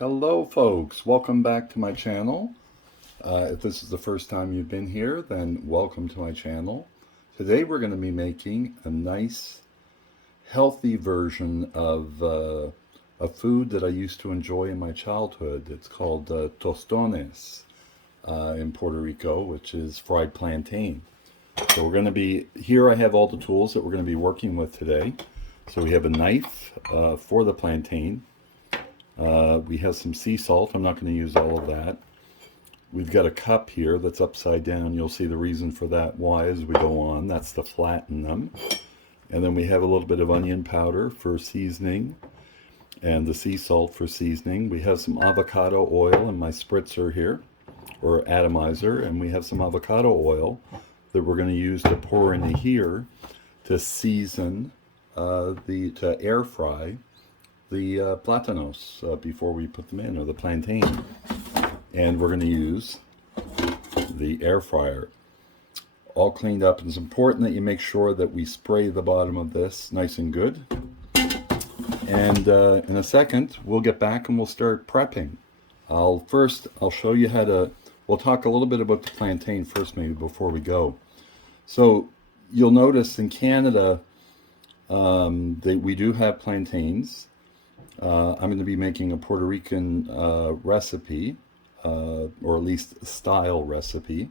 Hello folks, welcome back to my channel. If this is the first time you've been here, then welcome to my channel. Today we're going to be making a nice, healthy version of a food that I used to enjoy in my childhood. It's called Tostones in Puerto Rico, which is fried plantain. So we're going to be, here I have all the tools that we're going to be working with today. So we have a knife for the plantain. We have some sea salt. I'm not going to use all of that. We've got a cup here that's upside down. You'll see the reason for that, why, as we go on. That's to flatten them. And then we have a little bit of onion powder for seasoning and the sea salt for seasoning. We have some avocado oil in my spritzer here, or atomizer, and we have some avocado oil that we're going to use to pour into here to season, to air fry the platanos before we put them in, or the plantain. And we're going to use the air fryer. All cleaned up. And it's important that you make sure that we spray the bottom of this nice and good. And in a second, we'll get back and we'll start prepping. I'll show you how to, we'll talk a little bit about the plantain first maybe before we go. So you'll notice in Canada, that we do have plantains. I'm going to be making a Puerto Rican recipe, or at least style recipe.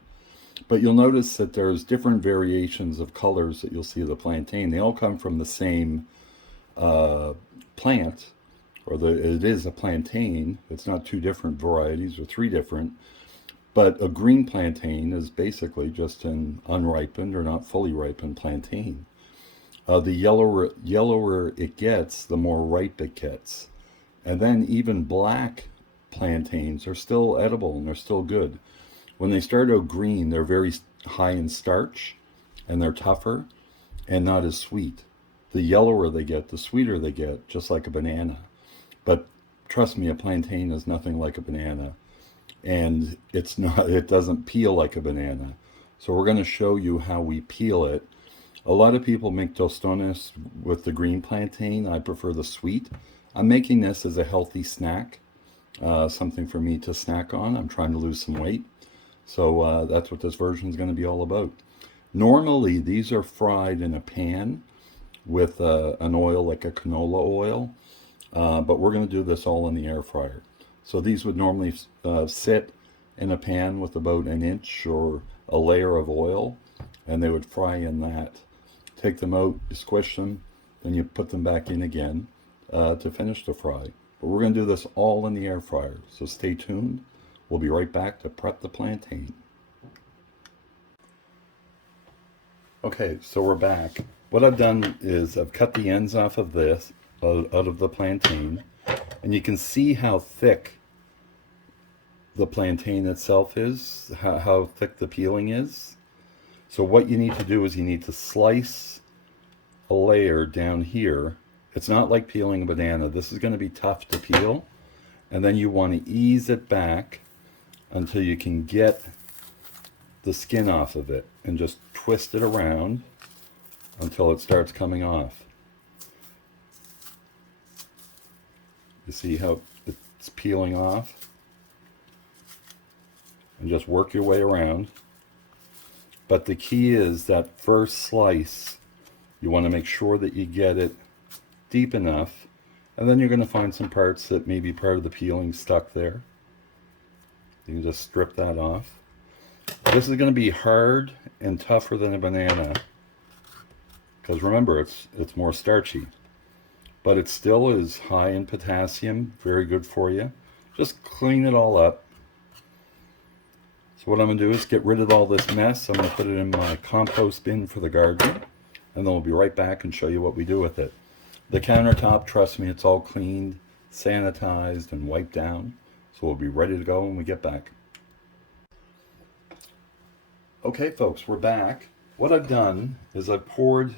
But you'll notice that there's different variations of colors that you'll see of the plantain. They all come from the same plant, or it is a plantain. It's not two different varieties or three different. But a green plantain is basically just an unripened or not fully ripened plantain. The yellower it gets, the more ripe it gets. And then even black plantains are still edible and they're still good. When they start out green, they're very high in starch and they're tougher and not as sweet. The yellower they get, the sweeter they get, just like a banana. But trust me, a plantain is nothing like a banana. And it doesn't peel like a banana. So we're going to show you how we peel it. A lot of people make tostones with the green plantain. I prefer the sweet. I'm making this as a healthy snack, something for me to snack on. I'm trying to lose some weight. So that's what this version is going to be all about. Normally, these are fried in a pan with an oil like a canola oil, but we're going to do this all in the air fryer. So these would normally sit in a pan with about an inch or a layer of oil, and they would fry in that. Take them out, you squish them, then you put them back in again to finish the fry. But we're going to do this all in the air fryer, so stay tuned. We'll be right back to prep the plantain. Okay, so we're back. What I've done is I've cut the ends off of this, out of the plantain, and you can see how thick the plantain itself is, how thick the peeling is. So what you need to do is you need to slice a layer down here. It's not like peeling a banana. This is going to be tough to peel. And then you want to ease it back until you can get the skin off of it and just twist it around until it starts coming off. You see how it's peeling off? And just work your way around. But the key is that first slice, you want to make sure that you get it deep enough, and then you're going to find some parts that may be part of the peeling stuck there. You can just strip that off. This is going to be hard and tougher than a banana, because remember, it's more starchy. But it still is high in potassium, very good for you. Just clean it all up. So what I'm going to do is get rid of all this mess. I'm going to put it in my compost bin for the garden, and then we'll be right back and show you what we do with it. The countertop, trust me, it's all cleaned, sanitized, and wiped down. So we'll be ready to go when we get back. Okay, folks, we're back. What I've done is I've poured,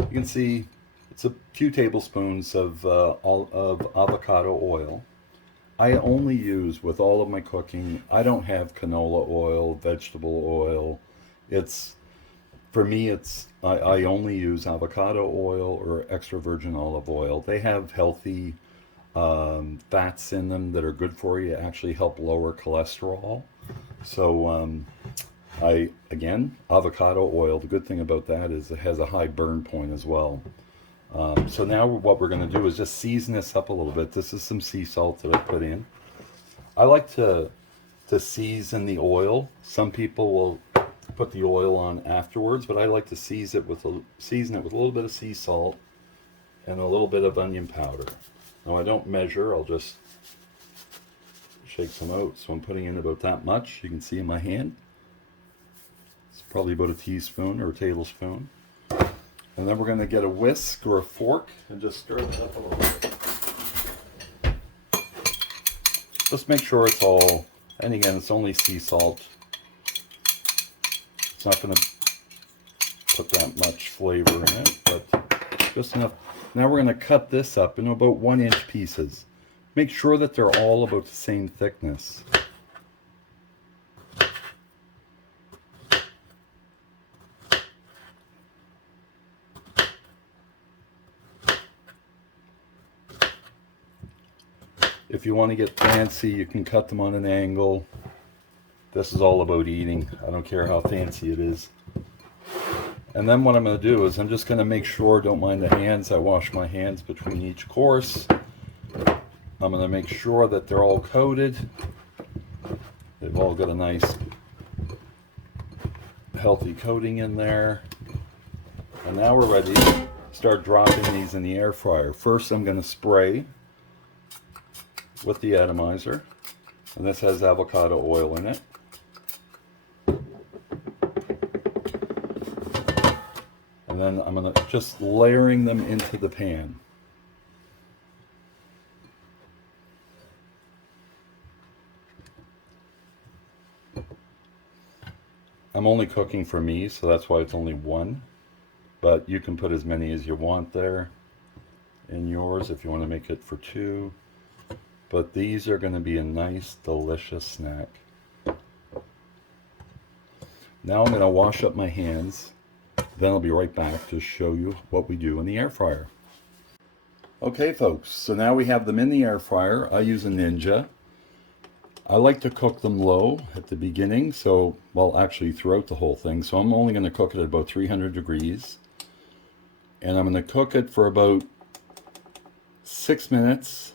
you can see, it's a few tablespoons of avocado oil. I only use, with all of my cooking, I don't have canola oil, vegetable oil. For me, I only use avocado oil or extra virgin olive oil. They have healthy fats in them that are good for you, actually help lower cholesterol. So again, avocado oil, the good thing about that is it has a high burn point as well. So now what we're going to do is just season this up a little bit. This is some sea salt that I put in. I like to season the oil. Some people will put the oil on afterwards, but I like to season it with a little bit of sea salt and a little bit of onion powder. Now I don't measure, I'll just shake some out. So I'm putting in about that much. You can see in my hand. It's probably about a teaspoon or a tablespoon. And then we're going to get a whisk or a fork and just stir it up a little bit. Just make sure it's all, and again, it's only sea salt. It's not going to put that much flavor in it, but just enough. Now we're going to cut this up into about 1-inch pieces. Make sure that they're all about the same thickness. If you want to get fancy, you can cut them on an angle. This is all about eating. I don't care how fancy it is. And then what I'm going to do is I'm just going to make sure, don't mind the hands, I wash my hands between each course. I'm going to make sure that they're all coated. They've all got a nice healthy coating in there. And now we're ready to start dropping these in the air fryer. First I'm going to spray with the atomizer, and this has avocado oil in it. And then I'm going to just layering them into the pan. I'm only cooking for me, so that's why it's only one, but you can put as many as you want there in yours if you want to make it for two. But these are going to be a nice, delicious snack. Now I'm going to wash up my hands. Then I'll be right back to show you what we do in the air fryer. Okay, folks, so now we have them in the air fryer. I use a Ninja. I like to cook them low at the beginning, so, well, actually throughout the whole thing. So I'm only going to cook it at about 300 degrees. And I'm going to cook it for about 6 minutes.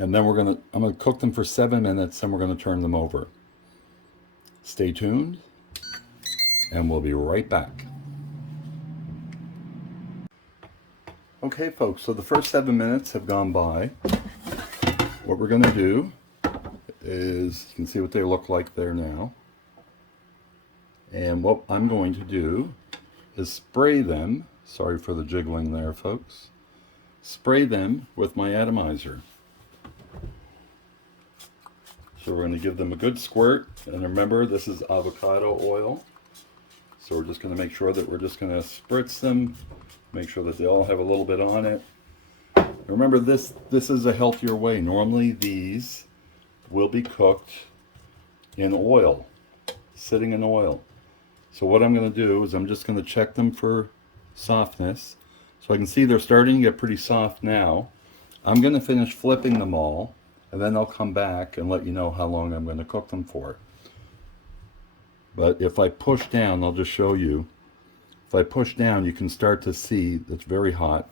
And then I'm going to cook them for 7 minutes, and we're going to turn them over. Stay tuned, and we'll be right back. Okay, folks, so the first 7 minutes have gone by. What we're going to do is, you can see what they look like there now. And what I'm going to do is spray them, sorry for the jiggling there, folks, spray them with my atomizer. So we're going to give them a good squirt, and remember this is avocado oil, so we're just going to make sure that we're just going to spritz them, make sure that they all have a little bit on it. Remember this is a healthier way. Normally these will be cooked in oil, sitting in oil. So what I'm going to do is I'm just going to check them for softness. So I can see they're starting to get pretty soft now. I'm going to finish flipping them all, and then I'll come back and let you know how long I'm going to cook them for. But if I push down, I'll just show you. If I push down, you can start to see it's very hot,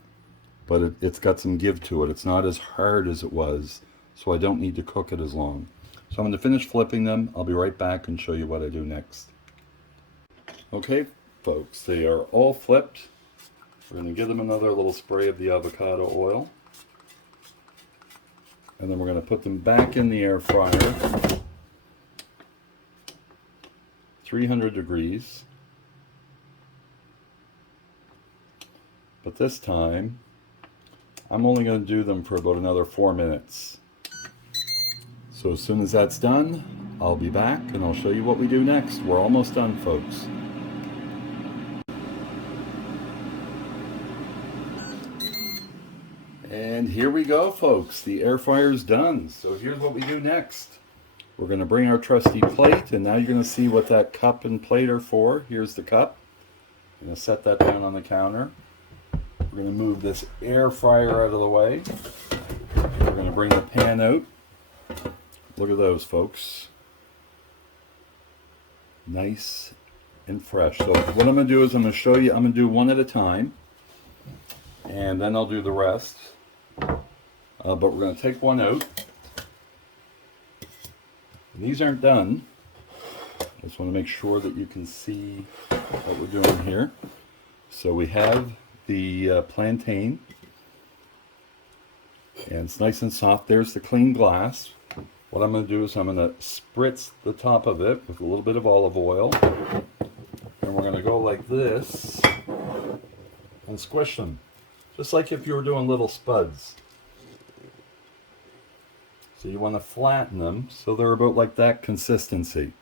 but it's got some give to it. It's not as hard as it was, so I don't need to cook it as long. So I'm going to finish flipping them. I'll be right back and show you what I do next. Okay, folks, they are all flipped. We're going to give them another little spray of the avocado oil. And then we're going to put them back in the air fryer, 300 degrees. But this time, I'm only going to do them for about another 4 minutes. So as soon as that's done, I'll be back and I'll show you what we do next. We're almost done, folks. And here we go, folks. The air fryer's done. So here's what we do next. We're going to bring our trusty plate, and now you're going to see what that cup and plate are for. Here's the cup. I'm going to set that down on the counter. We're going to move this air fryer out of the way. bring the pan out. Look at those, folks. Nice and fresh. So what I'm going to do is I'm going to show you, I'm going to do one at a time, and then I'll do the rest. But we're going to take one out. These aren't done. I just want to make sure that you can see what we're doing here. So we have the plantain, and it's nice and soft. There's the clean glass. What I'm going to do is I'm going to spritz the top of it with a little bit of olive oil, and we're going to go like this and squish them, just like if you were doing little spuds. So you want to flatten them so they're about like that consistency.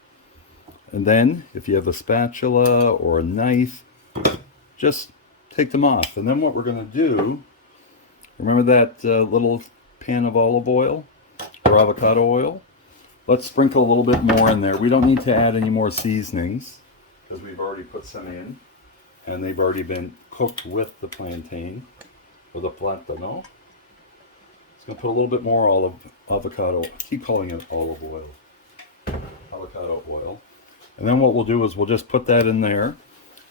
And then if you have a spatula or a knife, just take them off. And then what we're going to do, remember that little pan of olive oil or avocado oil? Let's sprinkle a little bit more in there. We don't need to add any more seasonings because we've already put some in, and they've already been cooked with the plantain or the platano. Just going to put a little bit more avocado, I keep calling it olive oil, avocado oil. And then what we'll do is we'll just put that in there.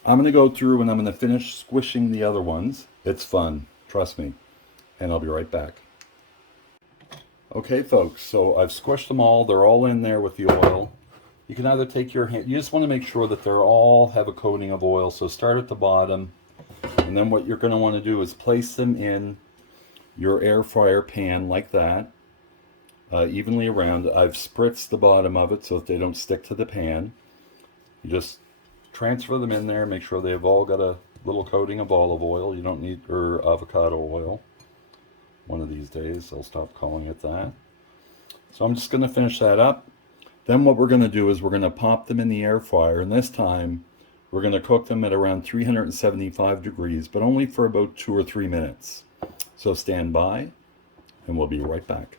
I'm going to go through and I'm going to finish squishing the other ones. It's fun, trust me. And I'll be right back. Okay, folks, so I've squished them all. They're all in there with the oil. You can either take your hand, you just want to make sure that they're all have a coating of oil. So start at the bottom, and then what you're going to want to do is place them in your air fryer pan like that, evenly around. I've spritzed the bottom of it so that they don't stick to the pan. You just transfer them in there, make sure they've all got a little coating of olive oil. You don't need, or avocado oil. One of these days I'll stop calling it that. So I'm just going to finish that up. Then what we're going to do is we're going to pop them in the air fryer, and this time we're going to cook them at around 375 degrees, but only for about 2 or 3 minutes. So stand by and we'll be right back.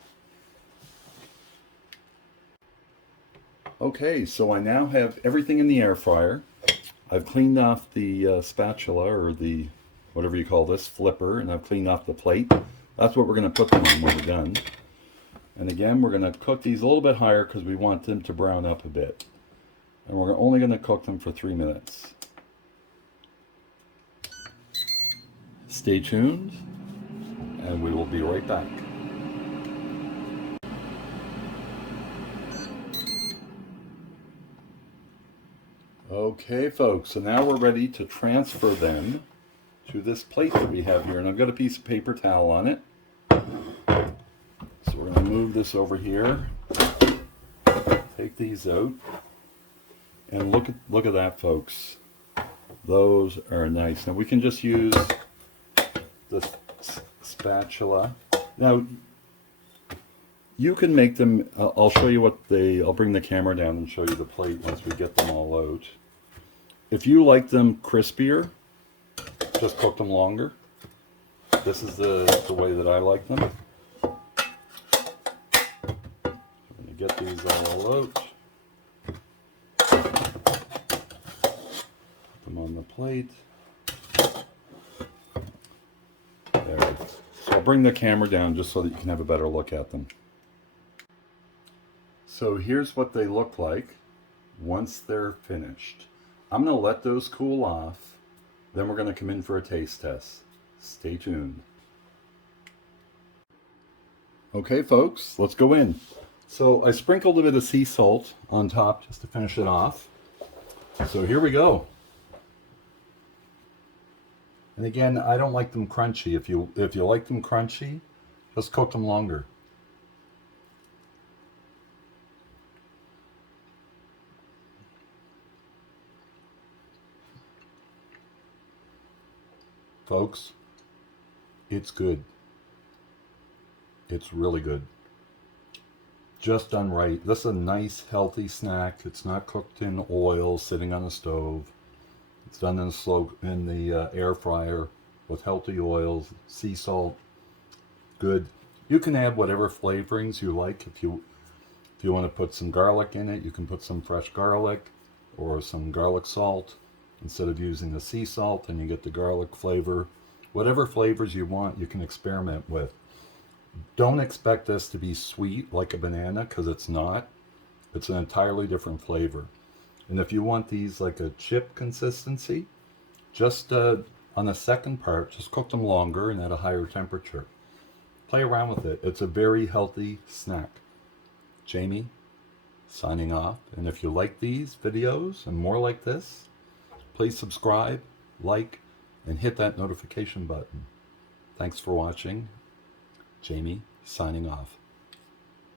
Okay, so I now have everything in the air fryer. I've cleaned off the spatula, or the whatever you call this, flipper, and I've cleaned off the plate. That's what we're going to put them on when we're done. And again, we're going to cook these a little bit higher because we want them to brown up a bit. And we're only going to cook them for 3 minutes. Stay tuned, and we will be right back. Okay, folks, so now we're ready to transfer them to this plate that we have here, and I've got a piece of paper towel on it. So we're going to move this over here, take these out, and look at that, folks. Those are nice. Now we can just use the spatula. Now you can make them. I'll show you what I'll bring the camera down and show you the plate once we get them all out. If you like them crispier, just cook them longer. This is the way that I like them. I'm going to get these all out. Put them on the plate. There. So I'll bring the camera down just so that you can have a better look at them. So here's what they look like once they're finished. I'm going to let those cool off. Then we're going to come in for a taste test. Stay tuned. Okay, folks, let's go in. So I sprinkled a bit of sea salt on top just to finish it off. So here we go. And again, I don't like them crunchy. If you like them crunchy, just cook them longer. Folks, it's good. It's really good. Just done right. This is a nice, healthy snack. It's not cooked in oil, sitting on the stove. It's done in the air fryer with healthy oils, sea salt. Good. You can add whatever flavorings you like. If you want to put some garlic in it, you can put some fresh garlic or some garlic salt. Instead of using the sea salt, and you get the garlic flavor. Whatever flavors you want, you can experiment with. Don't expect this to be sweet like a banana, because it's not. It's an entirely different flavor. And if you want these like a chip consistency, just on the second part, just cook them longer and at a higher temperature. Play around with it. It's a very healthy snack. Jamie, signing off. And if you like these videos and more like this, please subscribe, like, and hit that notification button. Thanks for watching. Jamie, signing off.